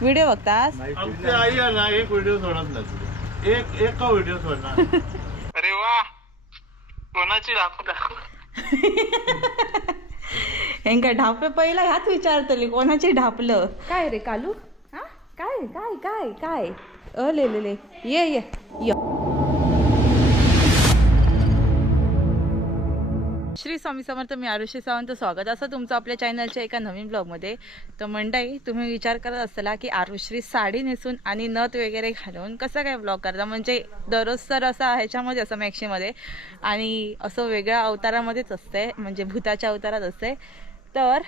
Video बघतास? आमची आई आहे ना एक व्हिडिओ सोडत नाही एका व्हिडिओ सोडणार. अरे वा कोणाची दाखव हेंका ढापे पहिला ह्याच विचारतली कोणाची ढापलं काय रे कालू. हा काय काय काय काय ले ये ये य. श्री स्वामी समर्थ. मी आरुषी सावंत. स्वागत असं तुमचं आपल्या चॅनलच्या एका नवीन ब्लॉगमध्ये. तर मंडळी, तुम्ही विचार करत असला की आरुश्री साडी नेसून आणि नथ वगैरे घालून कसं काय ब्लॉग करता, म्हणजे दररोज तर असं ह्याच्यामध्ये असं मॅक्सीमध्ये आणि असं वेगळ्या अवतारामध्येच असते, म्हणजे भूताच्या अवतारात असते. तर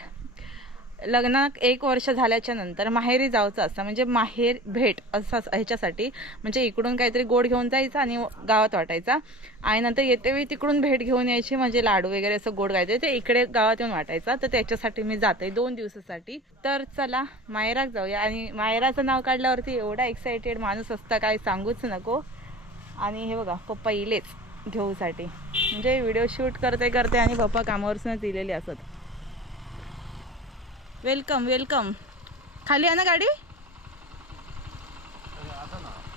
लग्नात 1 वर्ष झाल्याच्या नंतर माहेरी जायचं असतं, म्हणजे माहेर भेट असं ह्याच्यासाठी, म्हणजे इकडून काहीतरी गोड घेऊन जायचं आणि गावात वाटायचा आणि नंतर येते वेळी तिकडून भेट घेऊन यायची, म्हणजे लाडू वगैरे असं गोड खायचं ते इकडे गावात येऊन वाटायचा. तर त्याच्यासाठी मी जाते 2 दिवसासाठी. तर चला मायराक जाऊया. आणि मायराचं नाव काढल्यावरती एवढा एक्सायटेड माणूस असता काय सांगूच नको. आणि हे बघा पप्पा इलेच घेऊसाठी, म्हणजे व्हिडिओ शूट करते करते आणि पप्पा कामावरच दिलेले असत. Welcome welcome. खाली आहे ना गाडी?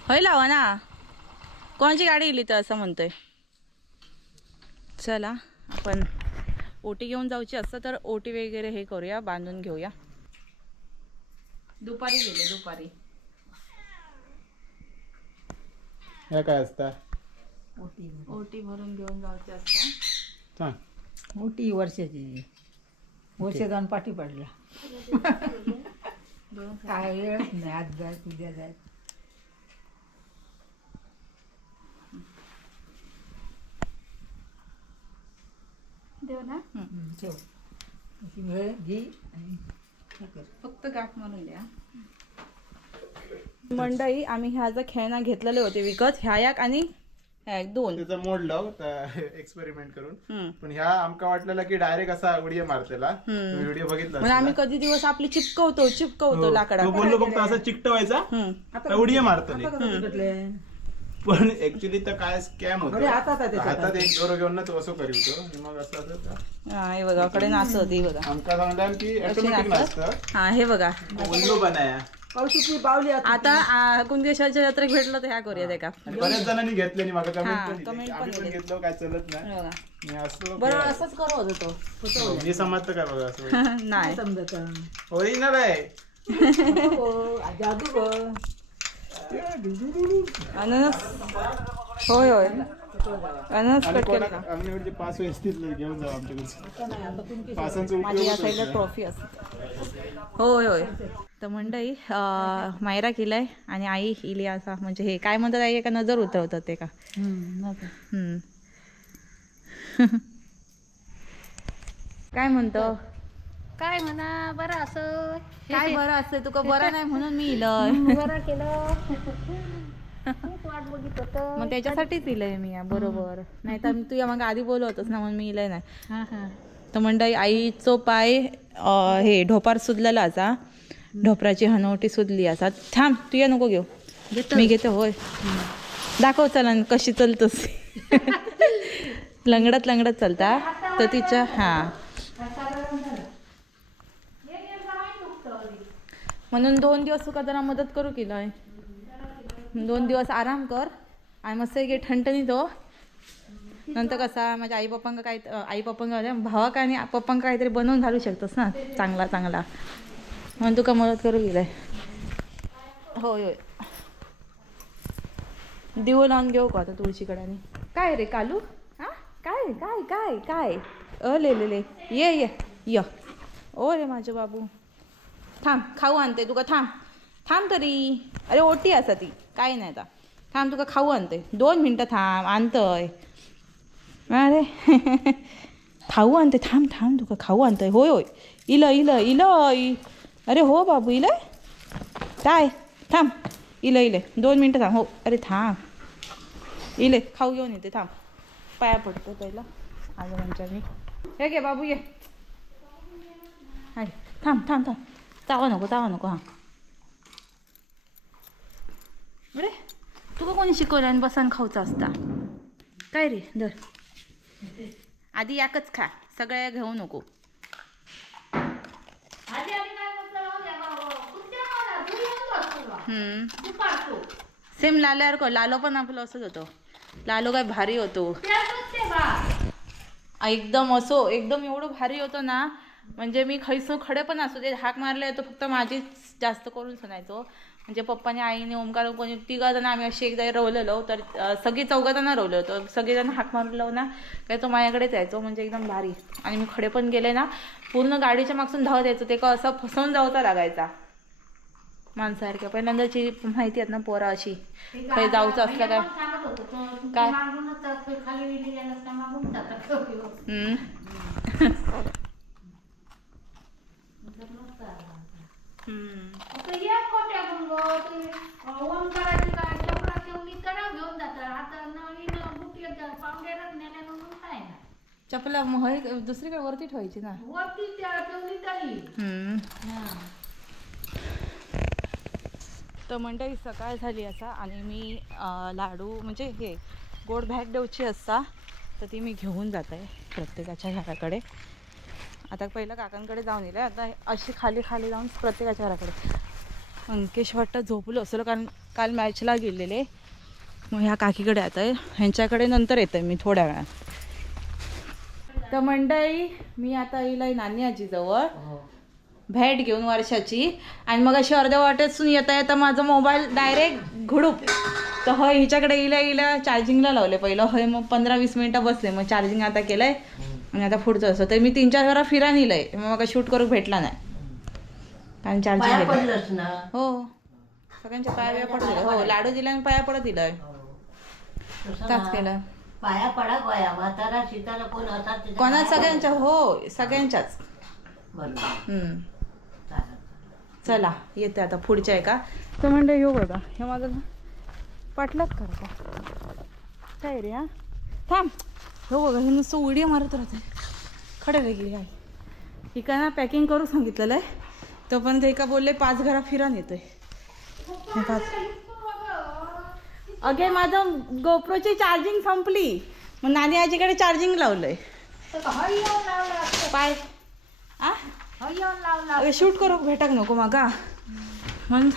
होय लावा ना. कोणाची गाडी इली तर असं म्हणतोय. चला आपण ओटी घेऊन जाऊची असतं तर ओटी वगैरे हे करूया, बांधून घेऊया. दुपारी गेले दुपारी. हे काय असतं? ओटी भरून घेऊन जाऊची असतं. मोठी वर्षाची वर्ष जाऊन पाठी पडला. काय वेळच नाही. आज जाय उद्या जाय. देव ना. ठेव अशी वेळ घे आणि हे कर. फक्त गाठ मारून द्या. मंडळी, आम्ही ह्या ज्या खेळणं घेतलेले होते विकत, ह्या एक आणि ह्या एक 2. त्याचं मोडलं एक्सपेरिमेंट करून. पण ह्या आमका वाटलेला की डायरेक्ट असा उडी मारतेला. व्हिडिओ बघितला म्हणजे आम्ही कधी दिवस आपली चिपकवतो लाकडा. तो बोललो फक्त असं चिकटवायचा उडी मारतली. पण ऍक्च्युली तर काय स्कॅम होतो. हातात एक दोर घेऊन ना तो असं करीतो आणि मग असं असं. हा हे बघा कडे नाचत होती बघा. आमका सांगला की ऑटोमॅटिक नाचतं. हा हे बघा उल्लू बनाया. पावसाची बावली आता कुंदेश्वरच्या जत्रेत भेटलं तर ह्या करूया ते का. आणि बऱ्याच जणांनी घेतले आणि मला comment कमेंट पण आम्ही पण दिले. घेतलं काय चलत नाही. बघा मी असलो बरोबर असंच करत होतो. मी समजतं काय बघा असं नाही समजत ओरिजिनल आहे. जादू अननस. होय होय अननस आणि कट केलं का? आमच्याकडचे 5 व्यवस्थित घेऊन जाऊ आमच्याकडे. पासांचा माझी या उपयोग साईडला ट्रॉफी असते. होय होय. तर मंडळी, मायरा केलाय आणि आई इली असा, म्हणजे हे काय म्हणतात आई, का नजर उतरवतात ते का. काय म्हणतो? काय म्हणा बरं असं काय बरं असतं तुका बरं नाही म्हणून मी इलय. बरं केलं. खूप वाट बघित होतं. मग त्याच्यासाठीच इलय मी या बरोबर. नाही तर तू या मग आधी बोलवतोस ना म्हणून मी इलय नाही. तर मंडळी, आईचो पाय हे ढोपार सुजलेला असा, ढोपराची हनवटी सुजली असा. थांब तू या नको घेऊ, मी घेतो. होय दाखव चला कशी चलतोस. लंगडत लंगडत चालता तर तिच्या. हा म्हणून 2 दिवस तुका जरा मदत करू केलंय. 2 दिवस आराम कर आणि मस्त घे ठणठणीत हो. नंतर कसा माझ्या आई पप्पांका भावाका आणि पप्पांका काहीतरी बनवून घालू शकतोस ना चांगला चांगला, म्हणून तुका मदत करू गेलाय. होय होय. दिवो लावून घेऊ का आता तुळशीकडे. आणि काय रे कालू. हा काय काय काय काय ले ये ये य. ओ रे माझं बाबू थांब, खाऊ आणते तुका. थांब तरी. अरे ओटी असा ती काय नाही आता. थांब तुका खाऊ आणते. 2 मिनटं थांब, आणतय. अरे खाऊ आणते. थांब तुका खाऊ आणतंय. होय होय इल. अरे हो बाबू इलय काय. थांब इले 2 मिनटं थांब. हो अरे थांब इले खाऊ घेऊन येते. थांब पाया पडतो पहिला आजोबांच्या मी. हे घे बाबू ये. अरे थांब चावा नको. हां अरे तुका कोणी शिकवलं आणि बसान खाऊचा असता काय रे. धर आधी याकच खा, सगळ्या घेऊ नको. आधी काय म्हटलं सेम लाल्यासारखं. लालो पण आपलं असंच होतं. लालो काय भारी होतो एकदम. असो एकदम एवढं भारी होतं ना, म्हणजे मी खैसो खडे पण असू दे हाक मारले तर फक्त माझीच जास्त करून सुनायचो. म्हणजे पप्पाने आईने ओमकार कोणी 3 जण आम्ही अशी एकदा रवलेलो तर सगळी 4 जण रवले होतो. सगळेजण हाक मारलो ना काय तो माझ्याकडेच यायचो. म्हणजे एकदम भारी. आणि मी खडे पण गेले ना पूर्ण गाडीच्या मागसून धावत यायचो. ते का असं फसवून जाऊचा लागायचा माणसासारख्या. पहिल्यांदाची माहिती आहेत ना पोरा अशी काही जाऊचं असलं काय काय चपला दुसरीकडे वरती ठेवायची ना. तर मंडळी सकाळ झाली असा आणि मी लाडू म्हणजे हे गोड भॅग देऊची असता तर ती मी घेऊन जात आहे प्रत्येकाच्या घराकडे. आता पहिलं काकांकडे जाऊन येईल आता अशी खाली खाली जाऊन प्रत्येकाच्या घराकडे. अंकेश वाटतं झोपलो असलो कारण काल मॅचला गेलेले. मग ह्या काकीकडे आता आहे ह्यांच्याकडे नंतर येतं आहे मी थोड्या वेळात. तर मंडळी मी आता येईल आहे नानी आजीजवळ भेट घेऊन वर्षाची. आणि मग अशी अर्ध्या वाटेतून येता येता माझा मोबाईल डायरेक्ट घुडूप तर हय हिच्याकडे येईला चार्जिंगला लावले पहिलं. हय मग 15-20 मिनटं बसले मग चार्जिंग आता केलंय आणि आता पुढचं असं. तर मी 3-4 वेळा फिरा नेलंय मग शूट करून भेटला नाही कारण चार्जिंग. हो सगळ्यांच्या पाया पडत. हो लाडू दिला आणि पाया पडत दिलंय काच केलं पाया पडा गोया म्हातारा सीताला कोण असतात कोणा सगळ्यांच्या. हो सगळ्यांच्याच. चला येते आता पुढच्या आहे का. तर म्हणलं येऊ बघा हे माझं पाटलाच करता काय रे. हा थांब. हो बघा हे नुसतं उडी मारत राहते खडे वेगळी आहे. एका ना पॅकिंग करू सांगितलेलं आहे तो पण ते एका बोलले 5 घरा फिरान येतोय. 5 अगे माझं गोप्रोची चार्जिंग संपली मग नानी आजीकडे चार्जिंग लावलंय. पाय अगे शूट करू भेटक नको मागा म्हणून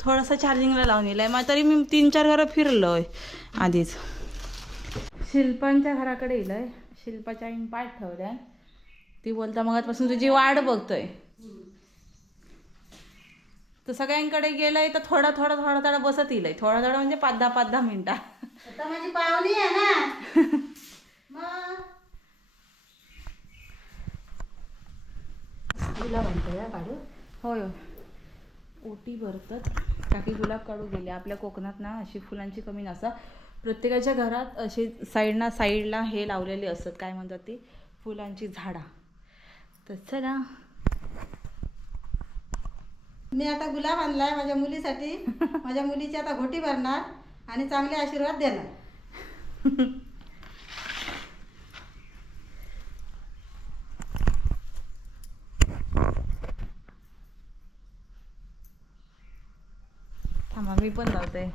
थोडंसं चार्जिंगला लावून येईल. मग तरी मी 3-4 घरं फिरलोय आधीच. शिल्पांच्या घराकडे येईल. शिल्पाच्या आईने पाठ ठेवल्या ती बोलता मगापासून तुझी वाट बघतोय. तर सगळ्यांकडे गेलंय तर थोडा थोडा बसत येईल. थोडा म्हणजे 5-10 मिनिटं. माझी पाहुणी आहे ना मग गुलाब आणतो या काढू. होय ओटी भरतात काकी गुलाब काढू गेले. आपल्या कोकणात ना अशी फुलांची कमी नसतं. प्रत्येकाच्या घरात अशी साईडला हे लावलेली असतात काय म्हणतात ती फुलांची झाडा. तर चला मी आता गुलाब आणलाय माझ्या मुलीसाठी. माझ्या मुलीची आता घोटी भरणार आणि चांगले आशीर्वाद देणार. थांबा मी पण लावते.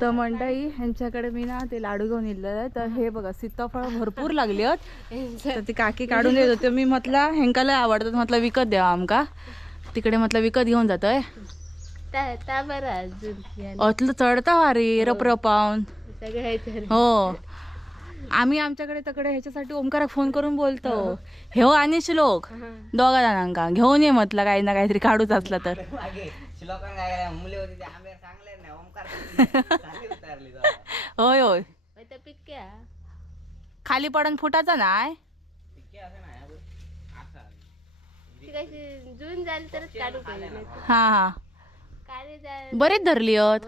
तर मंडळी ह्यांच्याकडे मी ना ते लाडू घेऊन येलेलं आहे. तर हे बघा सीताफळ भरपूर लागली आहेत तर ती काकी काढून देत होते. मी म्हटलं ह्यांकाला आवडतात म्हटलं विकत द्या आमका. तिकडे म्हटलं विकत घेऊन जातोय. अतलं चढता वारी रपरपावून. हो आम्ही आमच्याकडे तकडे ह्याच्यासाठी ओमकारा फोन करून बोलतो हे हो अनिश लोक 2 जणांका घेऊन ये म्हटलं काही ना काहीतरी काढूच असला तर. होय होय खाली पडून फुटाचा नाय. हा हा बरेच धरली आहेत.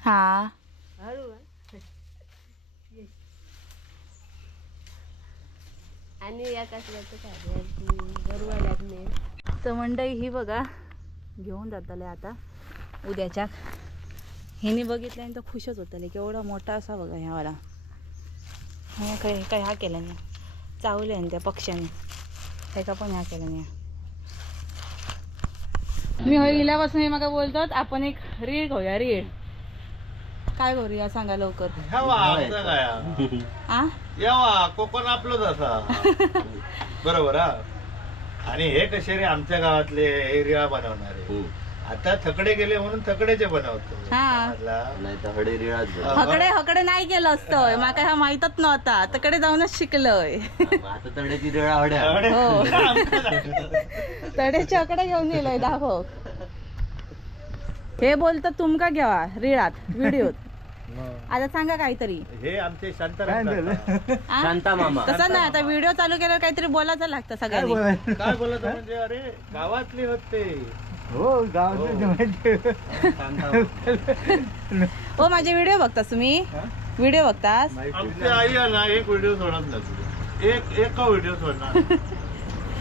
हा तर मंडई ही बघा घेऊन जातले आता उद्याच्या. हिने बघितल्यानंतर खुशच होतले केवढा मोठा असा बघा ह्यावाला. काय हा केला नाही चावले त्या पक्ष्याने त्याचा पण ह्या केला नाही. मी हिल्यापासून हे मग बोलतात आपण एक रीळ घेऊया रीळ. काय करूया सांगा लवकर. आ यावा कोकण आपलंच असा बरोबर हा. आणि हे कसे रे आमच्या गावातले एरिया बनवणारे आता थकडे गेले म्हणून थकडेचे बनवतो. हा. नाही तर हडे हकडे नाही केलं असतं माका हा माहीतच नव्हता. तकडे जाऊनच शिकलोय. आता तड्याची रेळा हड्या हो तड्याचे हकडे घेऊन गेलोय दाखव. हे बोलत तुमका घ्यावा रिळात व्हिडिओत. आता सांगा काहीतरी. हे आमचे शांता मामा. तसं नाही आता व्हिडिओ चालू केल्यावर काहीतरी बोलायचं लागतं सगळ्यांनी. काय बोलत म्हणजे अरे गावातले होते. हो हो माझे व्हिडिओ बघतास तुम्ही. व्हिडिओ बघतास. आमची आई आहे ना एक व्हिडिओ सोडत नसते. एक व्हिडिओ सोडणार.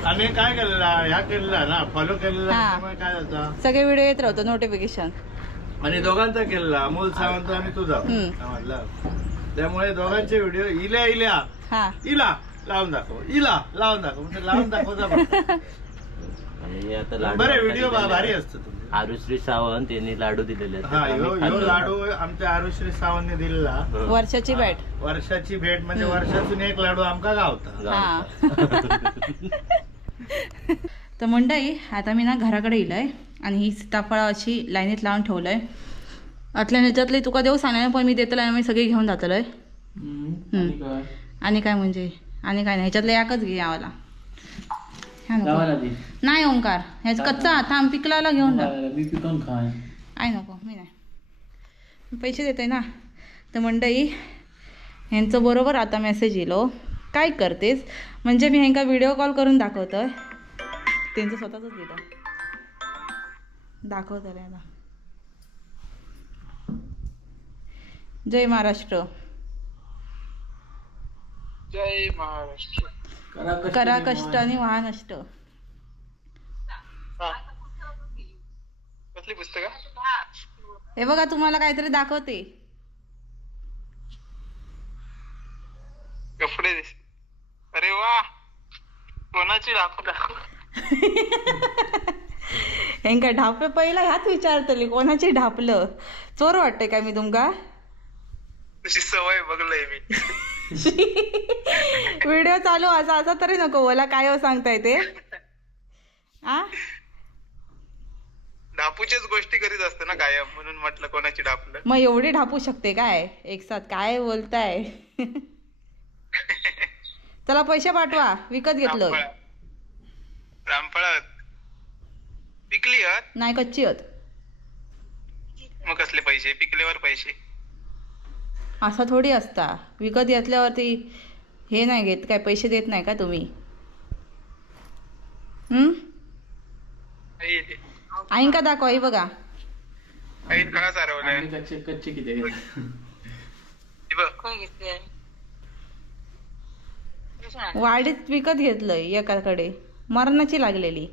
आणि काय केलेला ह्या केलेला ना फॉलो केलेला हा. त्यामुळे काय झालं सगळे व्हिडिओ येत राहतो नोटिफिकेशन. आणि दोघांचा केलेला अमोल सावंत आणि तुझा म्हणलं. त्यामुळे दोघांचे व्हिडिओ इल्या हा इला लावून दाखव इला लावून दाखव म्हणजे लावून दाखवता. आणि आता लाडू बरे व्हिडिओ भारी असतो तुमचे. आरुश्री सावंत यांनी लाडू दिलेले आहेत. हा आम्ही ह्यो खाल्लो. लाडू आमच्या आरुश्री सावंतने दिलेला. वर्षाची बॅट. वर्षाची भेट म्हणजे वर्षातून एक लाडू आमका गावता. हा तर मंडळी आता मी ना घराकडे येलोय आणि ही सीताफळ अशी लाईनीत लावून ठेवलंय. आतल्या ह्याच्यातले तुका देऊ सांगा पण मी देतलं आणि मी सगळी घेऊन जातलोय. आणि काय म्हणजे आणि काय नाही ह्याच्यातलं एकच घे यावाला. ह्या नको. नाही ओंकार ह्याच कच्चा थांब पिकलाला घेऊन जा. मी पिकवून खाय. आई नको मी नाही मी पैसे देतोय ना. तर मंडळी ह्यांचं बरोबर आता मेसेज येलो काय करतेस म्हणजे मी ह्यांका व्हिडिओ कॉल करून दाखवतोय. त्यांचं स्वतःच दिलं दाखवतोय आता. जय महाराष्ट्र. जय महाराष्ट्र. करा कष्ट आणि व्हा नष्ट. कसली पुस्तक हे बघा तुम्हाला काहीतरी दाखवते. कपडे दिस. अरे वा कोणाची दाखव. ह्यांका ढापे पहिला ह्याच विचारतली कोणाची ढापलं. चोर वाटतंय काय मी तुमका. तशी सवय बघलंय मी. व्हिडिओ चालू असा तरी नको मला काय सांगताय ते. आ ढापूच्याच गोष्टी करीत असते ना कायम म्हणून म्हटलं कोणाची ढापलं. मग एवढी ढापू शकते काय एक साथ काय बोलताय. चला पैसे पाठवा विकत घेतलं. रामफळात पिकली आहात नाही कच्ची आहेत. मग कसले पैसे पिकल्यावर पैसे. असं थोडी असता विकत घेतल्यावरती हे नाही घेत काय पैसे देत नाही का तुम्ही. आई का दाखवा ही बघा. आई खळा सारवलाय. कच्चे कच्चे किती वाडीत विकत घेतलंय एकाकडे मरणाची लागलेली.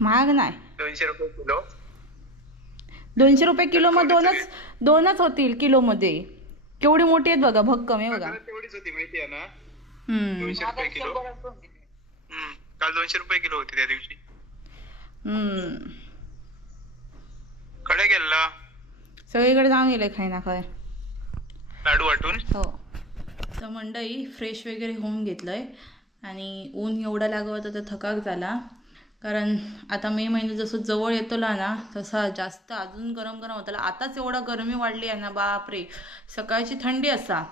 महाग नाही. 200 रुपये किलो. 200 रुपये किलो मग दोनच होतील किलो मध्ये. केवढी मोठी आहेत बघा भक्कम आहे बघा. तेवढीच होती माहिती आहे ना. 200 रुपये किलो. काल 200 रुपये किलो होती त्या दिवशी. कडे गेला सगळीकडे जाऊन गेले खाय ना काय लाडू वाटून. हो. तर मंडळी फ्रेश वगैरे होऊन घेतलंय आणि ऊन एवढा लागत होता तर थकाक झाला. कारण आता मे महिना जसं जवळ येतोला ना तसा जास्त अजून गरम होतं. आताच एवढा गरमी वाढली आहे ना बापरे. सकाळची थंडी असा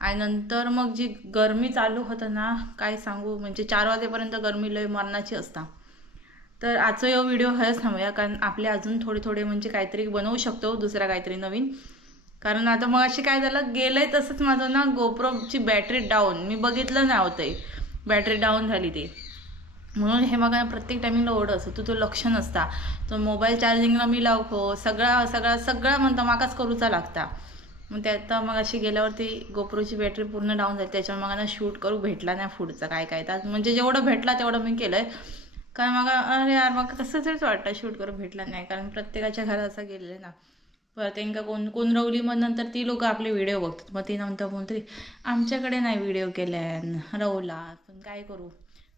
आणि नंतर मग जी गरमी चालू होतं ना काय सांगू म्हणजे 4 वाजेपर्यंत गरमी लय मरणाची असता. तर आजचा हा व्हिडिओ हेच थांबूया कारण आपले अजून थोडे म्हणजे काहीतरी बनवू शकतो दुसरा काहीतरी नवीन. कारण आता मग अशी काय झालं गेलंय तसंच माझं ना गोप्रोची बॅटरी डाऊन मी बघितलं नाही होतंय. बॅटरी डाऊन झाली ती म्हणून हे मग प्रत्येक टायमिंगला ओढ असतो तू तो लक्ष नसता. तो मोबाईल चार्जिंगला मी लावखो सगळा म्हणता माकाच करूचा लागता. मग त्यात मग अशी गेल्यावरती गोप्रोची बॅटरी पूर्ण डाऊन झाली त्याच्यामुळे मला शूट करू भेटला नाही पुढचं काय तर म्हणजे जेवढं भेटला तेवढं मी केलंय. कारण मग अरे यार मग कसं तरीच वाटतं शूट करू भेटला नाही कारण प्रत्येकाच्या घरात असं गेलेलं ना. परत त्यांना कोण रवली मग नंतर ती लोक आपले व्हिडिओ बघतात मग ती नंतर कोणतरी आमच्याकडे नाही व्हिडिओ केल्यान रवला पण काय करू.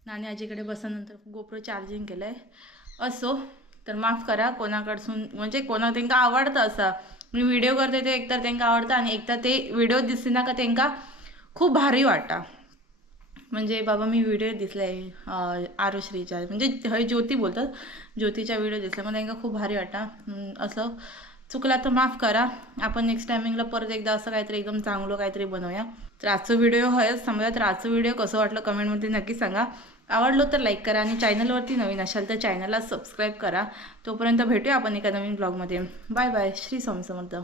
नानी आजीकडे बसल्यानंतर गोप्रो चार्जिंग केलंय. असो तर माफ करा कोणाकडसून, म्हणजे कोणा त्यांना आवडतं असा मी व्हिडिओ करते ते एकतर त्यांना आवडतं आणि एकतर ते व्हिडिओ दिसना का त्यांना खूप भारी वाटा. म्हणजे बाबा मी व्हिडिओ दिसलाय आरुश्रीच्या, म्हणजे हय ज्योती बोलतात, ज्योतीच्या व्हिडिओ दिसला मग त्यांना खूप भारी वाटा. असं चुकला तर माफ करा. आपण नेक्स्ट टायमिंगला परत एकदा असं काहीतरी एकदम चांगलं काहीतरी बनवूया. तर आजचं व्हिडिओ हयच समजा. तर आजचं व्हिडिओ कसं वाटलं कमेंटमध्ये नक्की सांगा. आवडलो तर लाईक करा आणि चॅनलवरती नवीन असाल तर चॅनलला सबस्क्राईब करा. तोपर्यंत भेटूया आपण एका नवीन ब्लॉगमध्ये. Bye bye. श्री स्वामी समर्थ.